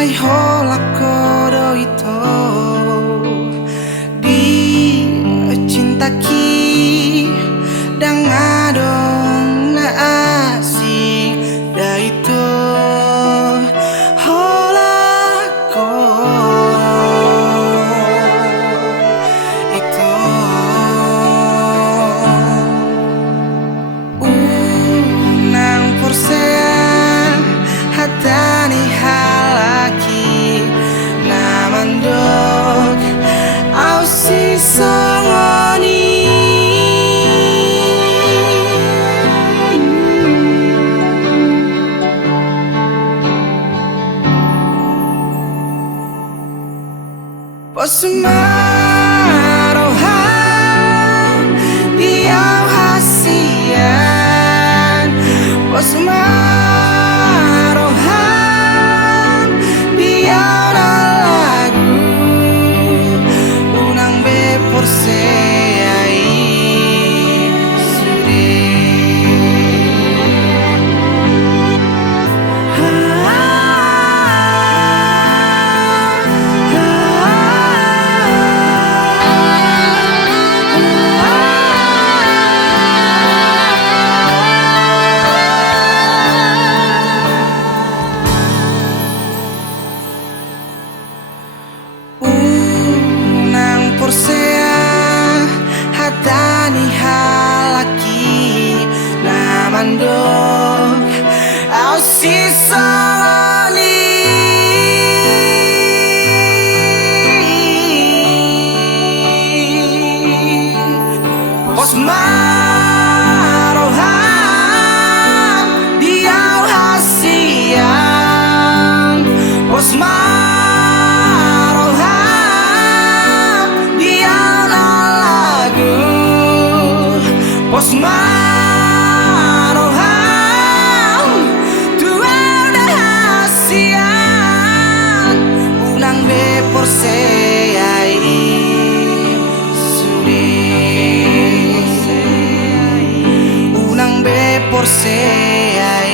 ai hola kodo ito di cinta ki dangadong na asik da ito hola ko ito unang porsea hatani halaki namandok au si songoni Posmarohan diau hasian Posmarohan diau na lagu unang be porseai sude Porsea hatani halaki namandok au si salani Posmarohan diau hasian Posmarohan tuau da hasian unang be porseai sude unang be porseai